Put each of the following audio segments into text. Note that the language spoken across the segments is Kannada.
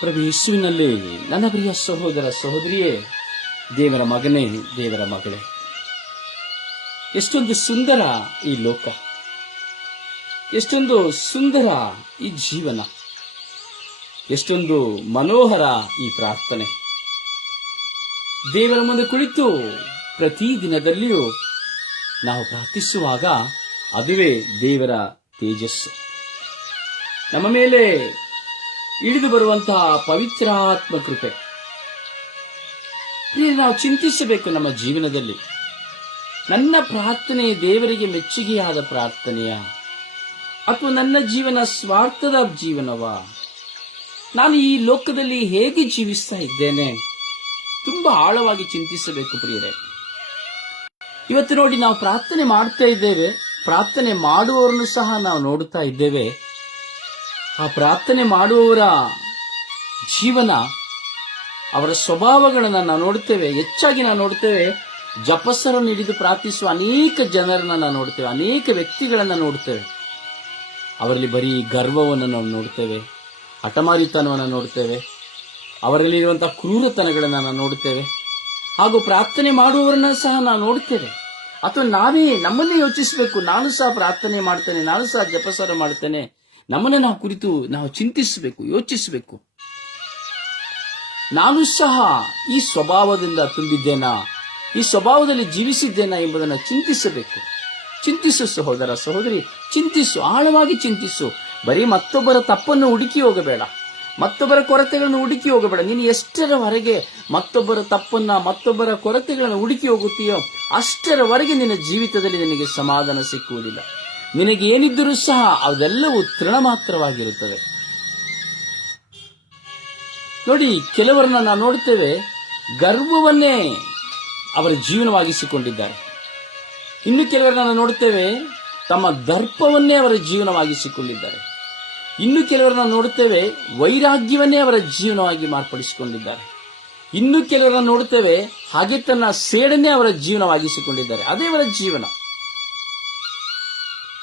ಪ್ರಭು ಯೇಸುವಿನಲ್ಲಿ ನನ್ನ ಪ್ರಿಯ ಸಹೋದರ ಸಹೋದರಿಯೇ, ದೇವರ ಮಗನೇ, ದೇವರ ಮಗಳೇ. ಎಷ್ಟೊಂದು ಸುಂದರ ಈ ಲೋಕ. ಎಷ್ಟೊಂದು ಸುಂದರ ಈ ಜೀವನ. ಎಷ್ಟೊಂದು ಮನೋಹರ ಈ ಪ್ರಾರ್ಥನೆ. ದೇವರ ಮುಂದೆ ಕುಳಿತು ಪ್ರತಿ ದಿನದಲ್ಲಿಯೂ ನಾವು ಪ್ರಾರ್ಥಿಸುವಾಗ ಅದುವೇ ದೇವರ ತೇಜಸ್ಸು. ನಮ್ಮ ಮೇಲೆ ಇಳಿದು ಬರುವಂತಹ ಪವಿತ್ರಾತ್ಮ ಕೃಪೆ. ನಾವು ಚಿಂತಿಸಬೇಕು ನಮ್ಮ ಜೀವನದಲ್ಲಿ. ನನ್ನ ಪ್ರಾರ್ಥನೆ ದೇವರಿಗೆ ಮೆಚ್ಚುಗೆಯಾದ ಪ್ರಾರ್ಥನೆಯ ಅಥವಾ ನನ್ನ ಜೀವನ ಸ್ವಾರ್ಥದ ಜೀವನವ? ನಾನು ಈ ಲೋಕದಲ್ಲಿ ಹೇಗೆ ಜೀವಿಸ್ತಾ ಇದ್ದೇನೆ? ತುಂಬಾ ಆಳವಾಗಿ ಚಿಂತಿಸಬೇಕು ಪ್ರಿಯರೇ. ಇವತ್ತು ನೋಡಿ ನಾವು ಪ್ರಾರ್ಥನೆ ಮಾಡ್ತಾ ಇದ್ದೇವೆ. ಪ್ರಾರ್ಥನೆ ಮಾಡುವವರನ್ನು ಸಹ ನಾವು ನೋಡುತ್ತಾ ಇದ್ದೇವೆ. ಆ ಪ್ರಾರ್ಥನೆ ಮಾಡುವವರ ಜೀವನ, ಅವರ ಸ್ವಭಾವಗಳನ್ನು ನಾವು ನೋಡುತ್ತೇವೆ ಹೆಚ್ಚಾಗಿ ನಾವು ನೋಡುತ್ತೇವೆ ಜಪಸ್ಸರನ್ನು ಹಿಡಿದು ಪ್ರಾರ್ಥಿಸುವ ಅನೇಕ ಜನರನ್ನು ನಾವು ನೋಡ್ತೇವೆ, ಅನೇಕ ವ್ಯಕ್ತಿಗಳನ್ನು ನೋಡ್ತೇವೆ. ಅವರಲ್ಲಿ ಬರೀ ಗರ್ವವನ್ನು ನಾವು ನೋಡ್ತೇವೆ, ಹಠಮಾರಿತನವನ್ನು ನೋಡ್ತೇವೆ, ಅವರಲ್ಲಿರುವಂತಹ ಕ್ರೂರತನಗಳನ್ನು ನಾವು ನೋಡುತ್ತೇವೆ ಹಾಗೂ ಪ್ರಾರ್ಥನೆ ಮಾಡುವವರನ್ನ ಸಹ ನಾವು ನೋಡ್ತೇವೆ. ಅಥವಾ ನಾವೇ ನಮ್ಮನ್ನೇ ಯೋಚಿಸಬೇಕು, ನಾನು ಸಹ ಪ್ರಾರ್ಥನೆ ಮಾಡ್ತೇನೆ, ನಾನು ಸಹ ಜಪಸರ ಮಾಡ್ತೇನೆ ನಮ್ಮನ್ನ ನಾವು ಕುರಿತು ನಾವು ಚಿಂತಿಸಬೇಕು, ಯೋಚಿಸಬೇಕು. ನಾನು ಸಹ ಈ ಸ್ವಭಾವದಿಂದ ತುಂಬಿದ್ದೇನಾ, ಈ ಸ್ವಭಾವದಲ್ಲಿ ಜೀವಿಸಿದ್ದೇನಾ ಎಂಬುದನ್ನು ಚಿಂತಿಸಬೇಕು. ಚಿಂತಿಸು ಸಹೋದರ ಸಹೋದರಿ, ಚಿಂತಿಸು, ಆಳವಾಗಿ ಚಿಂತಿಸು. ಬರೀ ಮತ್ತೊಬ್ಬರ ತಪ್ಪನ್ನು ಹುಡುಕಿ ಹೋಗಬೇಡ, ಮತ್ತೊಬ್ಬರ ಕೊರತೆಗಳನ್ನು ಹುಡುಕಿ ಹೋಗಬೇಡ. ನೀನು ಎಷ್ಟರವರೆಗೆ ಮತ್ತೊಬ್ಬರ ತಪ್ಪನ್ನ, ಮತ್ತೊಬ್ಬರ ಕೊರತೆಗಳನ್ನು ಹುಡುಕಿ ಹೋಗುತ್ತೀಯೋ ಅಷ್ಟರವರೆಗೆ ನಿನ್ನ ಜೀವಿತದಲ್ಲಿ ನಿನಗೆ ಸಮಾಧಾನ ಸಿಕ್ಕುವುದಿಲ್ಲ. ನಿನಗೆ ಏನಿದ್ದರೂ ಸಹ ಅದೆಲ್ಲವೂ ತೃಣ ಮಾತ್ರವಾಗಿರುತ್ತದೆ ನೋಡಿ, ಕೆಲವರನ್ನ ನಾವು ನೋಡುತ್ತೇವೆ ಗರ್ವವನ್ನೇ ಅವರ ಜೀವನವಾಗಿಸಿಕೊಂಡಿದ್ದಾರೆ. ಇನ್ನು ಕೆಲವರನ್ನ ನಾವು ನೋಡುತ್ತೇವೆ ತಮ್ಮ ದರ್ಪವನ್ನೇ ಅವರ ಜೀವನವಾಗಿಸಿಕೊಂಡಿದ್ದಾರೆ. ಇನ್ನು ಕೆಲವರನ್ನ ನೋಡುತ್ತೇವೆ ವೈರಾಗ್ಯವನ್ನೇ ಅವರ ಜೀವನವಾಗಿ ಮಾರ್ಪಡಿಸಿಕೊಂಡಿದ್ದಾರೆ. ಇನ್ನು ಕೆಲವರನ್ನ ನೋಡುತ್ತೇವೆ ಹಾಗೆ ತನ್ನ ಸೇಡನ್ನೇ ಅವರ ಜೀವನವಾಗಿಸಿಕೊಂಡಿದ್ದಾರೆ. ಅದೇ ಅವರ ಜೀವನ.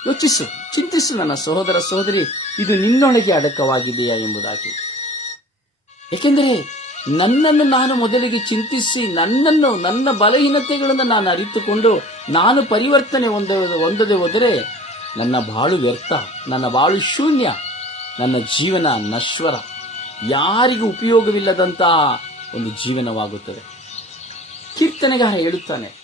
ಯೋಚಿಸು. ಚಿಂತಿಸು ನನ್ನ ಸಹೋದರ ಸಹೋದರಿ, ಇದು ನಿನ್ನೊಳಗೆ ಅಡಕವಾಗಿದೆಯಾ ಎಂಬುದಾಗಿ. ಏಕೆಂದರೆ ನನ್ನನ್ನು ನಾನು ಮೊದಲಿಗೆ ಚಿಂತಿಸಿ, ನನ್ನನ್ನು, ನನ್ನ ಬಲಹೀನತೆಗಳನ್ನು ನಾನು ಅರಿತುಕೊಂಡು, ನಾನು ಪರಿವರ್ತನೆ ಹೊಂದ, ಹೊಂದದೆ ಹೋದರೆ ನನ್ನ ಬಾಳು ವ್ಯರ್ಥ, ನನ್ನ ಬಾಳು ಶೂನ್ಯ, ನನ್ನ ಜೀವನ ನಶ್ವರ. ಯಾರಿಗೂ ಉಪಯೋಗವಿಲ್ಲದಂತಹ ಒಂದು ಜೀವನವಾಗುತ್ತದೆ. ಕೀರ್ತನೆಗಾರ ಹೇಳುತ್ತಾನೆ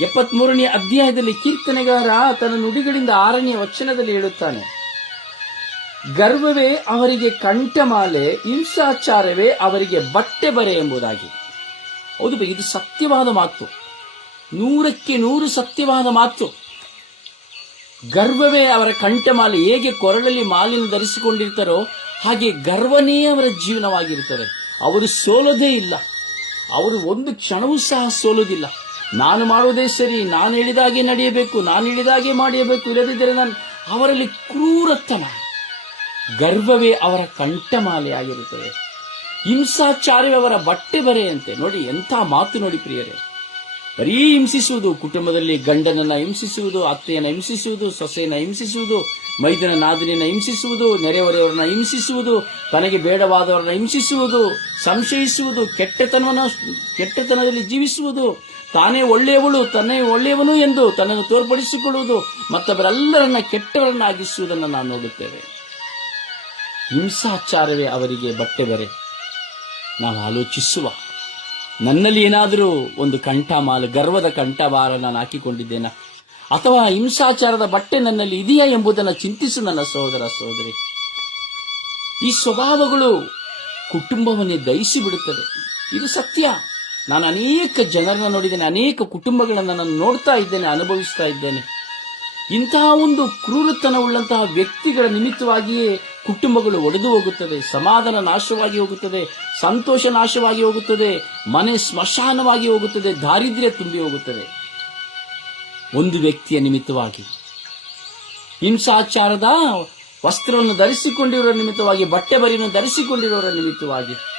ಎಪ್ಪತ್ಮೂರನೇ ಅಧ್ಯಾಯದಲ್ಲಿ ಕೀರ್ತನೆಗಾರ ತನ್ನ ನುಡಿಗಳಿಂದ ಆರನೇ ವಚನದಲ್ಲಿ ಹೇಳುತ್ತಾನೆ, ಗರ್ವವೇ ಅವರಿಗೆ ಕಂಠಮಾಲೆ, ಹಿಂಸಾಚಾರವೇ ಅವರಿಗೆ ಬಟ್ಟೆ ಬರೆ ಎಂಬುದಾಗಿ. ಹೌದು ಇದು ಸತ್ಯವಾದ ಮಾತು. ನೂರಕ್ಕೆ ನೂರು ಸತ್ಯವಾದ ಮಾತು. ಗರ್ವವೇ ಅವರ ಕಂಠಮಾಲೆ ಹೇಗೆ ಕೊರಳಲ್ಲಿ ಮಾಲಿನ ಧರಿಸಿಕೊಂಡಿರ್ತಾರೋ, ಹಾಗೆ ಗರ್ವನೇ ಅವರ ಜೀವನವಾಗಿರುತ್ತದೆ. ಅವರು ಸೋಲೋದೇ ಇಲ್ಲ. ಅವರು ಒಂದು ಕ್ಷಣವೂ ಸಹ ಸೋಲುವುದಿಲ್ಲ ನಾನು ಮಾಡುವುದೇ ಸರಿ, ನಾನು ಹೇಳಿದಾಗೆ ನಡೆಯಬೇಕು, ನಾನು ಹೇಳಿದಾಗೆ ಮಾಡಬೇಕು ಇಲ್ಲದಿದ್ದರೆ ನಾನು ಅವರಲ್ಲಿ ಕ್ರೂರತನ, ಗರ್ವವೇ ಅವರ ಕಂಠಮಾಲೆಯಾಗಿರುತ್ತದೆ ಹಿಂಸಾಚಾರವೇ ಅವರ ಬಟ್ಟೆ ಬರೆಯಂತೆ. ನೋಡಿ, ಎಂಥ ಮಾತು ನೋಡಿ ಪ್ರಿಯರೇ. ಬರೀ ಹಿಂಸಿಸುವುದು, ಕುಟುಂಬದಲ್ಲಿ ಗಂಡನನ್ನ ಹಿಂಸಿಸುವುದು, ಅತ್ತೆಯನ್ನು ಹಿಂಸಿಸುವುದು, ಸೊಸೆಯನ್ನು ಹಿಂಸಿಸುವುದು, ಮೈದನ ನಾದಿನಿಯನ್ನು ಹಿಂಸಿಸುವುದು, ನೆರೆಹೊರೆಯವರನ್ನ ಹಿಂಸಿಸುವುದು, ತನಗೆ ಬೇಡವಾದವರನ್ನ ಹಿಂಸಿಸುವುದು, ಸಂಶಯಿಸುವುದು, ಕೆಟ್ಟತನವನ್ನು, ಕೆಟ್ಟತನದಲ್ಲಿ ಜೀವಿಸುವುದು ತಾನೇ ಒಳ್ಳೆಯವಳು, ತನ್ನೇ ಒಳ್ಳೆಯವನು ಎಂದು ತನ್ನನ್ನು ತೋರ್ಪಡಿಸಿಕೊಳ್ಳುವುದು ಮತ್ತವರೆಲ್ಲರನ್ನ ಕೆಟ್ಟವರನ್ನಾಗಿಸುವುದನ್ನು ನಾವು ನೋಡುತ್ತೇವೆ. ಹಿಂಸಾಚಾರವೇ ಅವರಿಗೆ ಬಟ್ಟೆ ಬರೆ ನಾವು ಆಲೋಚಿಸುವ. ನನ್ನಲ್ಲಿ ಏನಾದರೂ ಒಂದು ಕಂಠಮಾಲ, ಗರ್ವದ ಕಂಠಭಾರ ನಾನು ಹಾಕಿಕೊಂಡಿದ್ದೇನೆ? ಅಥವಾ ಹಿಂಸಾಚಾರದ ಬಟ್ಟೆ ನನ್ನಲ್ಲಿ ಇದೆಯಾ ಎಂಬುದನ್ನು ಚಿಂತಿಸು ನನ್ನ ಸಹೋದರ ಸಹೋದರಿ. ಈ ಸ್ವಭಾವಗಳು ಕುಟುಂಬವನ್ನೇ ದಹಿಸಿ ಬಿಡುತ್ತದೆ ಇದು ಸತ್ಯ. ನಾನು ಅನೇಕ ಜನರನ್ನ ನೋಡಿದ್ದೇನೆ, ಅನೇಕ ಕುಟುಂಬಗಳನ್ನು ನಾನು ನೋಡ್ತಾ ಇದ್ದೇನೆ, ಅನುಭವಿಸ್ತಾ ಇದ್ದೇನೆ. ಇಂತಹ ಒಂದು ಕ್ರೂರತನವುಳ್ಳಂತಹ ವ್ಯಕ್ತಿಗಳ ನಿಮಿತ್ತವಾಗಿಯೇ ಕುಟುಂಬಗಳು ಒಡೆದು ಹೋಗುತ್ತದೆ, ಸಮಾಧಾನ ನಾಶವಾಗಿ ಹೋಗುತ್ತದೆ, ಸಂತೋಷ ನಾಶವಾಗಿ ಹೋಗುತ್ತದೆ, ಮನೆ ಸ್ಮಶಾನವಾಗಿ ಹೋಗುತ್ತದೆ, ದಾರಿದ್ರ್ಯ ತುಂಬಿ ಹೋಗುತ್ತದೆ. ಒಂದು ವ್ಯಕ್ತಿಯ ನಿಮಿತ್ತವಾಗಿ, ಹಿಂಸಾಚಾರದ ವಸ್ತ್ರವನ್ನು ಧರಿಸಿಕೊಂಡಿರುವ ನಿಮಿತ್ತವಾಗಿ, ಬಟ್ಟೆ ಬರಿಯನ್ನು ಧರಿಸಿಕೊಂಡಿರುವವರ ನಿಮಿತ್ತವಾಗಿ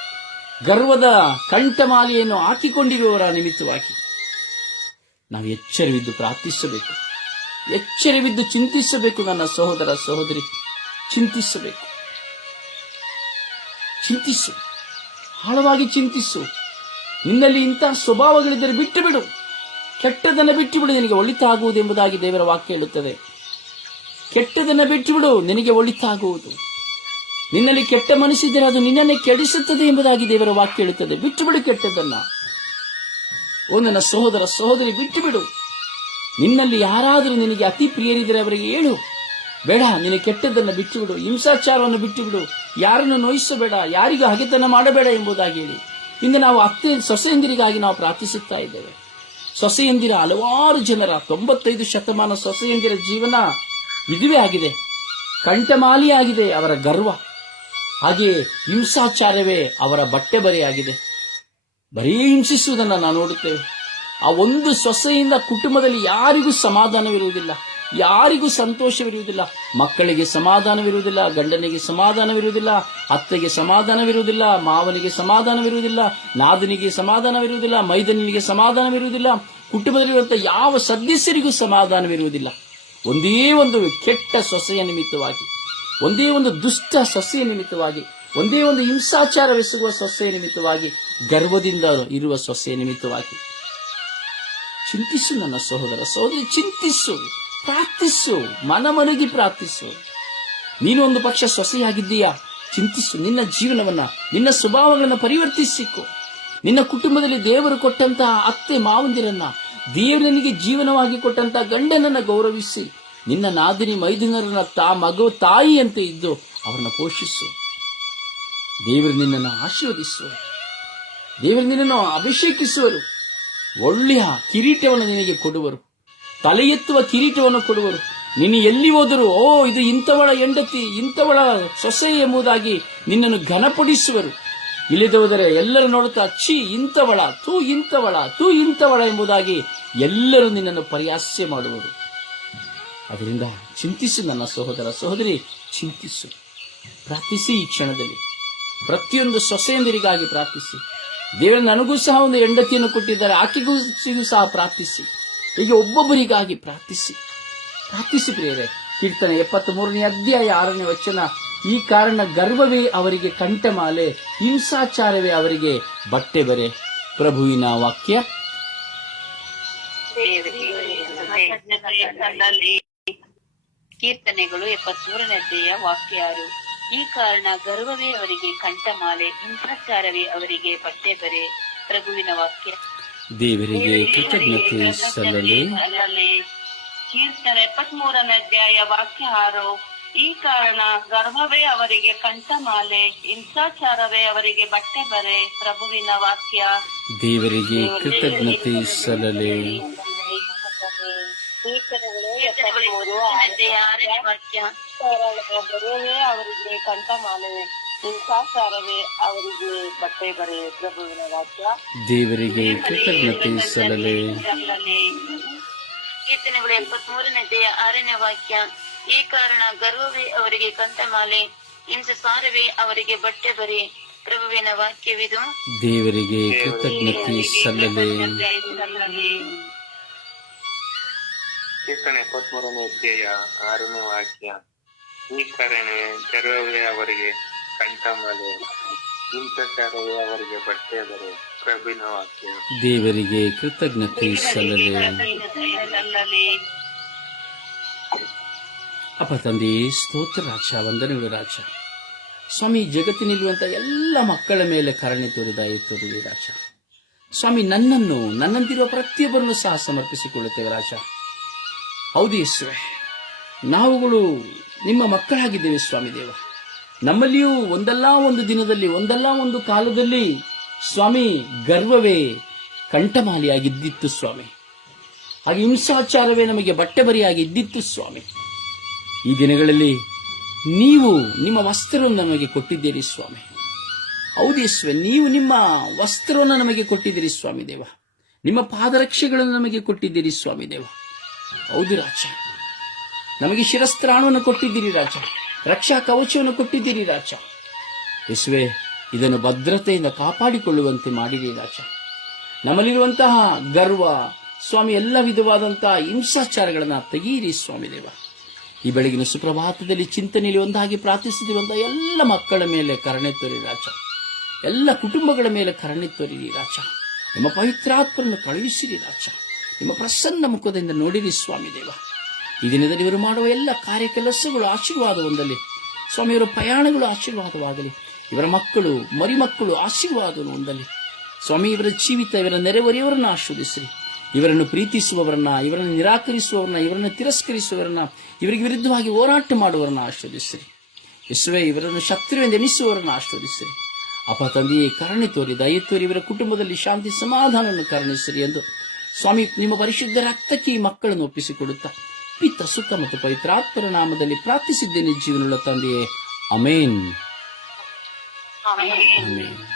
ಗರ್ವದ ಕಂಠಮಾಲೆಯನ್ನು ಹಾಕಿಕೊಂಡಿರುವವರ ನಿಮಿತ್ತವಾಗಿ ನಾವು ಎಚ್ಚರವಿದ್ದು ಪ್ರಾರ್ಥಿಸಬೇಕು. ಎಚ್ಚರವಿದ್ದು ಚಿಂತಿಸಬೇಕು ನನ್ನ ಸಹೋದರ ಸಹೋದರಿ. ಚಿಂತಿಸಬೇಕು. ಚಿಂತಿಸು. ಆಳವಾಗಿ ಚಿಂತಿಸು. ನಿನ್ನಲ್ಲಿ ಇಂತಹ ಸ್ವಭಾವಗಳಿದ್ದರೆ ಬಿಟ್ಟು ಬಿಡು ಕೆಟ್ಟದನ್ನು ಬಿಟ್ಟು ಬಿಡು ನಿನಗೆ ಒಳಿತಾಗುವುದೆಂಬುದಾಗಿ ದೇವರ ವಾಕ್ಯ ಹೇಳುತ್ತದೆ. ಕೆಟ್ಟದನ್ನು ಬಿಟ್ಟು ಬಿಡು ನಿನಗೆ ಒಳಿತಾಗುವುದು. ನಿನ್ನಲ್ಲಿ ಕೆಟ್ಟ ಮನಸ್ಸಿದ್ದರೆ ಅದು ನಿನ್ನನ್ನೇ ಕೆಡಿಸುತ್ತದೆ ಎಂಬುದಾಗಿ ದೇವರ ವಾಕ್ಯ ಹೇಳುತ್ತದೆ. ಬಿಟ್ಟು ಬಿಡು ಓ ನನ್ನ ಸಹೋದರ ಸಹೋದರಿ, ಬಿಟ್ಟು ಬಿಡು. ನಿನ್ನಲ್ಲಿ ಯಾರಾದರೂ ನಿನಗೆ ಅತಿ ಪ್ರಿಯರಿದ್ದರೆ ಅವರಿಗೆ ಹೇಳು. ಬೇಡ ನಿನಗೆ ಕೆಟ್ಟದ್ದನ್ನು ಬಿಟ್ಟು ಬಿಡು. ಹಿಂಸಾಚಾರವನ್ನು ಬಿಟ್ಟು ಬಿಡು. ಯಾರನ್ನು ನೋಯಿಸಬೇಡ, ಯಾರಿಗೂ ಹಗೆತನ ಮಾಡಬೇಡ ಎಂಬುದಾಗಿ ಹೇಳಿ. ಇಂದು ನಾವು ಅತ್ತೆ ಸೊಸೆಯಂದಿರಿಗಾಗಿ ನಾವು ಪ್ರಾರ್ಥಿಸುತ್ತಾ ಇದ್ದೇವೆ. ಸೊಸೆಯಂದಿರ ಹಲವಾರು ಜನರ, ತೊಂಬತ್ತೈದು ಶತಮಾನ ಸೊಸೆಯಂದಿರ ಜೀವನ ಇದುವೇ ಆಗಿದೆ. ಕಂಠಮಾಲಿಯಾಗಿದೆ ಅವರ ಗರ್ವ. ಹಾಗೆಯೇ ಹಿಂಸಾಚಾರವೇ ಅವರ ಬಟ್ಟೆ ಬರೆಯಾಗಿದೆ ಬರೀ ಹಿಂಸಿಸುವುದನ್ನು ನಾನು ನೋಡುತ್ತೇವೆ ಆ ಒಂದು ಸೊಸೆಯಿಂದ ಕುಟುಂಬದಲ್ಲಿ ಯಾರಿಗೂ ಸಮಾಧಾನವಿರುವುದಿಲ್ಲ, ಯಾರಿಗೂ ಸಂತೋಷವಿರುವುದಿಲ್ಲ, ಮಕ್ಕಳಿಗೆ ಸಮಾಧಾನವಿರುವುದಿಲ್ಲ, ಗಂಡನಿಗೆ ಸಮಾಧಾನವಿರುವುದಿಲ್ಲ, ಅತ್ತೆಗೆ ಸಮಾಧಾನವಿರುವುದಿಲ್ಲ, ಮಾವನಿಗೆ ಸಮಾಧಾನವಿರುವುದಿಲ್ಲ, ನಾದನಿಗೆ ಸಮಾಧಾನವಿರುವುದಿಲ್ಲ, ಮೈದನಿಗೆ ಸಮಾಧಾನವಿರುವುದಿಲ್ಲ ಕುಟುಂಬದಲ್ಲಿರುವಂಥ ಯಾವ ಸದಸ್ಯರಿಗೂ ಸಮಾಧಾನವಿರುವುದಿಲ್ಲ. ಒಂದೇ ಒಂದು ಕೆಟ್ಟ ಸೊಸೆಯ ನಿಮಿತ್ತವಾಗಿ. ಒಂದೇ ಒಂದು ದುಷ್ಟ ಸಸ್ಯ ನಿಮಿತ್ತವಾಗಿ, ಒಂದೇ ಒಂದು ಹಿಂಸಾಚಾರವೆಸಗುವ ಸಸ್ಯ ನಿಮಿತ್ತವಾಗಿ, ಗರ್ವದಿಂದ ಇರುವ ಸಸ್ಯ ನಿಮಿತ್ತವಾಗಿ. ಚಿಂತಿಸು ನನ್ನ ಸಹೋದರ ಸಹೋದರಿ, ಚಿಂತಿಸು, ಪ್ರಾರ್ಥಿಸು, ಮನಮನಗಿ ಪ್ರಾರ್ಥಿಸು. ನೀನು ಒಂದು ಪಕ್ಷ ಸೊಸೆಯಾಗಿದ್ದೀಯಾ? ಚಿಂತಿಸು, ನಿನ್ನ ಜೀವನವನ್ನ, ನಿನ್ನ ಸ್ವಭಾವಗಳನ್ನು ಪರಿವರ್ತಿಸಿಕೊ. ನಿನ್ನ ಕುಟುಂಬದಲ್ಲಿ ದೇವರು ಕೊಟ್ಟಂತಹ ಅತ್ತೆ ಮಾವಂದಿರನ್ನ, ದೇವರನಿಗೆ ಜೀವನವಾಗಿ ಕೊಟ್ಟಂತಹ ಗಂಡನನ್ನ ಗೌರವಿಸಿ. ನಿನ್ನ ನಾದಿನಿ ಮೈದಿನರನ್ನ ತಾ ಮಗು ತಾಯಿಯಂತೆ ಇದ್ದು ಅವರನ್ನ ಪೋಷಿಸು. ದೇವರು ನಿನ್ನನ್ನು ಆಶೀರ್ವದಿಸುವರು. ದೇವರು ನಿನ್ನನ್ನು ಅಭಿಷೇಕಿಸುವರು. ಒಳ್ಳೆಯ ಕಿರೀಟವನ್ನು ನಿನಗೆ ಕೊಡುವರು. ತಲೆ ಎತ್ತುವ ಕಿರೀಟವನ್ನು ಕೊಡುವರು. ನೀನು ಎಲ್ಲಿ ಹೋದರೂ, ಓ, ಇದು ಇಂಥವಳ ಹೆಂಡತಿ, ಇಂಥವಳ ಸೊಸೆ ಎಂಬುದಾಗಿ ನಿನ್ನನ್ನು ಘನಪಡಿಸುವರು. ಇಲ್ಲದೆ ಹೋದರೆ ಎಲ್ಲರೂ ನೋಡುತ್ತಾ, ಛೀ, ಇಂಥವಳ ತೂ ಇಂಥವಳ ತೂ ಇಂಥವಳ ಎಂಬುದಾಗಿ ಎಲ್ಲರೂ ನಿನ್ನನ್ನು ಪರಿಹಾಸ್ಯ ಮಾಡುವರು. ಅದರಿಂದ ಚಿಂತಿಸು ನನ್ನ ಸಹೋದರ ಸಹೋದರಿ, ಚಿಂತಿಸು. ಪ್ರಾರ್ಥಿಸಿ ಈ ಕ್ಷಣದಲ್ಲಿ. ಪ್ರತಿಯೊಂದು ಸೊಸೆಯಂದಿರಿಗಾಗಿ ಪ್ರಾರ್ಥಿಸಿ. ದೇವರ ನನಗೂ ಸಹ ಒಂದು ಹೆಂಡತಿಯನ್ನು ಕೊಟ್ಟಿದ್ದಾರೆ, ಆಕೆಗೂ ಸಹ ಪ್ರಾರ್ಥಿಸಿ. ಹೀಗೆ ಒಬ್ಬೊಬ್ಬರಿಗಾಗಿ ಪ್ರಾರ್ಥಿಸಿ. ಪ್ರಾರ್ಥಿಸಿ ಪ್ರಿಯರೇ. ಕೀರ್ತನೆ ಎಪ್ಪತ್ತ್ ಮೂರನೇ ಅಧ್ಯಾಯ ಆರನೇ ವಚನ. ಈ ಕಾರಣ ಗರ್ವವೇ ಅವರಿಗೆ ಕಂಠಮಾಲೆ, ಹಿಂಸಾಚಾರವೇ ಅವರಿಗೆ ಬಟ್ಟೆ ಬರೆ. ಪ್ರಭುವಿನ ವಾಕ್ಯ ಕೀರ್ತನೆಗಳು ಅಧ್ಯಾಯ ವಾಕ್ಯ ಆರು ಈ ಕಾರಣ ಗರ್ವವೇ ಅವರಿಗೆ ಕಂಠಮಾಲೆ ಹಿಂಸಾಚಾರವೇ ಅವರಿಗೆ ಬಟ್ಟೆ ಬರೆ. ಪ್ರಭುವಿನ ವಾಕ್ಯ. ದೇವರಿಗೆ ಕೃತಜ್ಞತೆ ಸಲ್ಲಲಿ. ಕೀರ್ತನ ಕೀರ್ತನೆ ಎಪ್ಪತ್ಮೂರನೇ ಅಧ್ಯಾಯ ವಾಕ್ಯ ಆರು ಈ ಕಾರಣ ಗರ್ವವೇ ಅವರಿಗೆ ಕಂಠಮಾಲೆ ಹಿಂಸಾಚಾರವೇ ಅವರಿಗೆ ಬಟ್ಟೆ ಬರೆ. ಪ್ರಭುವಿನ ವಾಕ್ಯ. ದೇವರಿಗೆ ಕೃತಜ್ಞತೆ ಸಲ್ಲಲಿ. ಗರ್ವವೇ ಅವರಿಗೆ ಕಂಠಮಾಲೆ ಹಿಂಸಾಚಾರವೇ ಅವರಿಗೆ ಬಟ್ಟೆ ಬರೆ ಪ್ರಭುವಿನ ವಾಕ್ಯ ದೇವರಿಗೆ ಕೃತಜ್ಞತೆ ಸಲ್ಲಲಿ. ಕೀರ್ತನೆಗಳು ಎಪ್ಪತ್ಮೂರನೇ ಅಧ್ಯಾಯ ಆರನೇ ವಾಕ್ಯ ಈ ಕಾರಣ ಗರ್ವವೇ ಅವರಿಗೆ ಕಂಠಮಾಲೆ ಹಿಂಸಸಾರವೇ ಅವರಿಗೆ ಬಟ್ಟೆ ಬರೆ ಪ್ರಭುವಿನ ವಾಕ್ಯವಿದು. ದೇವರಿಗೆ ಕೃತಜ್ಞತೆ ಸಲ್ಲಲಿ. ಕೀರ್ತನೆ ಎಪ್ಪತ್ಮೂರನೇ ಅಧ್ಯಾಯ ಆರನೇ ವಾಕ್ಯ, ಈ ತೆರವೇ ಅವರಿಗೆ ಕಂಠಮಾಲೆ ಹಿಂಸಚಾರವೇ ಅವರಿಗೆ ಬಟ್ಟೆ ಬರೆ ಪ್ರಭಿನ ವಾಕ್ಯ. ದೇವರಿಗೆ ಕೃತಜ್ಞತೆ ಸಲ್ಲಲಿ. ಅಪ್ಪ ತಂದೆ, ಸ್ತೋತ್ರ ರಾಜ ವಂದನೆಗಳು ರಾಜ ಸ್ವಾಮಿ ಜಗತ್ತಿನಲ್ಲಿರುವಂತಹ ಎಲ್ಲ ಮಕ್ಕಳ ಮೇಲೆ ಕರುಣೆ ತೋರಿದ ತೋರಿದೆ ರಾಜ ಸ್ವಾಮಿ ನನ್ನನ್ನು, ನನ್ನಂತಿರುವ ಪ್ರತಿಯೊಬ್ಬರನ್ನು ಸಹ ಸಮರ್ಪಿಸಿಕೊಳ್ಳುತ್ತೇವೆ ರಾಜ ಹೌದು ಈಶ್ವರೇ. ನಾವುಗಳು ನಿಮ್ಮ ಮಕ್ಕಳಾಗಿದ್ದೇವೆ ಸ್ವಾಮಿ ದೇವ. ನಮ್ಮಲ್ಲಿಯೂ ಒಂದಲ್ಲ ಒಂದು ದಿನದಲ್ಲಿ, ಒಂದಲ್ಲ ಒಂದು ಕಾಲದಲ್ಲಿ ಸ್ವಾಮಿ ಗರ್ವವೇ ಕಂಠಮಾಲಿಯಾಗಿದ್ದಿತ್ತು ಸ್ವಾಮಿ. ಹಾಗೆ ಹಿಂಸಾಚಾರವೇ ನಮಗೆ ಬಟ್ಟೆ ಬರಿಯಾಗಿದ್ದಿತ್ತು ಸ್ವಾಮಿ. ಈ ದಿನಗಳಲ್ಲಿ ನೀವು ನಿಮ್ಮ ವಸ್ತ್ರವನ್ನು ನಮಗೆ ಕೊಟ್ಟಿದ್ದೀರಿ ಸ್ವಾಮಿ. ಹೌದು ಯೇಸುವೆ ನೀವು ನಿಮ್ಮ ವಸ್ತ್ರವನ್ನು ನಮಗೆ ಕೊಟ್ಟಿದ್ದೀರಿ ಸ್ವಾಮಿ ದೇವ. ನಿಮ್ಮ ಪಾದರಕ್ಷೆಗಳನ್ನು ನಮಗೆ ಕೊಟ್ಟಿದ್ದೀರಿ ಸ್ವಾಮಿ ದೇವ. ಹೌದು ರಾಜ. ನಮಗೆ ಶಿರಸ್ತ್ರಾಣವನ್ನು ಕೊಟ್ಟಿದ್ದೀರಿ ರಾಜ. ರಕ್ಷಾ ಕವಚವನ್ನು ಕೊಟ್ಟಿದ್ದೀರಿ ರಾಜ. ಯೇಸುವೆ, ಇದನ್ನು ಭದ್ರತೆಯಿಂದ ಕಾಪಾಡಿಕೊಳ್ಳುವಂತೆ ಮಾಡಿರಿ ರಾಜ. ನಮ್ಮಲ್ಲಿರುವಂತಹ ಗರ್ವ, ಸ್ವಾಮಿ, ಎಲ್ಲ ವಿಧವಾದಂತಹ ಹಿಂಸಾಚಾರಗಳನ್ನು ತೆಗೀರಿ ಸ್ವಾಮಿ ದೇವ. ಈ ಬೆಳಗಿನ ಸುಪ್ರಭಾತದಲ್ಲಿ ಚಿಂತನೆಯಲ್ಲಿ ಒಂದಾಗಿ ಪ್ರಾರ್ಥಿಸುತ್ತಿರುವಂತಹ ಎಲ್ಲ ಮಕ್ಕಳ ಮೇಲೆ ಕರುಣೆ ತೋರಿ ರಾಜ. ಎಲ್ಲ ಕುಟುಂಬಗಳ ಮೇಲೆ ಕರುಣೆ ತೋರಿರಿ ರಾಜ. ನಮ್ಮ ಪವಿತ್ರಾತ್ಮರನ್ನು ಕಳುಹಿಸಿರಿ ರಾಜ. ನಿಮ್ಮ ಪ್ರಸನ್ನ ಮುಖದಿಂದ ನೋಡಿರಿ ಸ್ವಾಮಿ ದೇವ. ಈ ದಿನದಲ್ಲಿ ಇವರು ಮಾಡುವ ಎಲ್ಲ ಕಾರ್ಯ ಕೆಲಸಗಳು ಆಶೀರ್ವಾದ ಹೊಂದಲಿ ಸ್ವಾಮಿಯವರ ಪ್ರಯಾಣಗಳು ಆಶೀರ್ವಾದವಾಗಲಿ. ಇವರ ಮಕ್ಕಳು, ಮರಿಮಕ್ಕಳು ಆಶೀರ್ವಾದ ಹೊಂದಲಿ. ಸ್ವಾಮಿ, ಇವರ ಜೀವಿತ, ಇವರ ನೆರೆಹೊರೆಯವರನ್ನು ಆಶೀರ್ವದಿಸಿರಿ. ಇವರನ್ನು ಪ್ರೀತಿಸುವವರನ್ನ, ಇವರನ್ನು ನಿರಾಕರಿಸುವವರನ್ನ, ಇವರನ್ನು ತಿರಸ್ಕರಿಸುವವರನ್ನ, ಇವರಿಗೆ ವಿರುದ್ಧವಾಗಿ ಹೋರಾಟ ಮಾಡುವವರನ್ನ ಆಶೀರ್ವದಿಸಿರಿ. ಯೇಸುವೆ, ಇವರನ್ನು ಶತ್ರುವೆಂದು ಎಣಿಸುವವರನ್ನು ಆಶೀರ್ವದಿಸಿರಿ. ಅಪ ತಂದೆಯೇ, ಕರುಣೆ ತೋರಿ, ದಯ ಇವರ ಕುಟುಂಬದಲ್ಲಿ ಶಾಂತಿ ಸಮಾಧಾನವನ್ನು ಕರುಣಿಸಿರಿ ಎಂದು ಸ್ವಾಮಿ ನಿಮ್ಮ ಪರಿಶುದ್ಧ ರಕ್ತಕ್ಕೆ ಈ ಮಕ್ಕಳನ್ನು ಒಪ್ಪಿಸಿಕೊಡುತ್ತಾ ಪಿತ್ತ ಸುತ್ತ ಮತ್ತು ಪವಿತ್ರಾತ್ಮರ ನಾಮದಲ್ಲಿ ಪ್ರಾರ್ಥಿಸಿದ್ದೇನೆ ಜೀವನಗಳ ತಂದೆಯೇ. ಅಮೇನ್. ಅಮೇನ್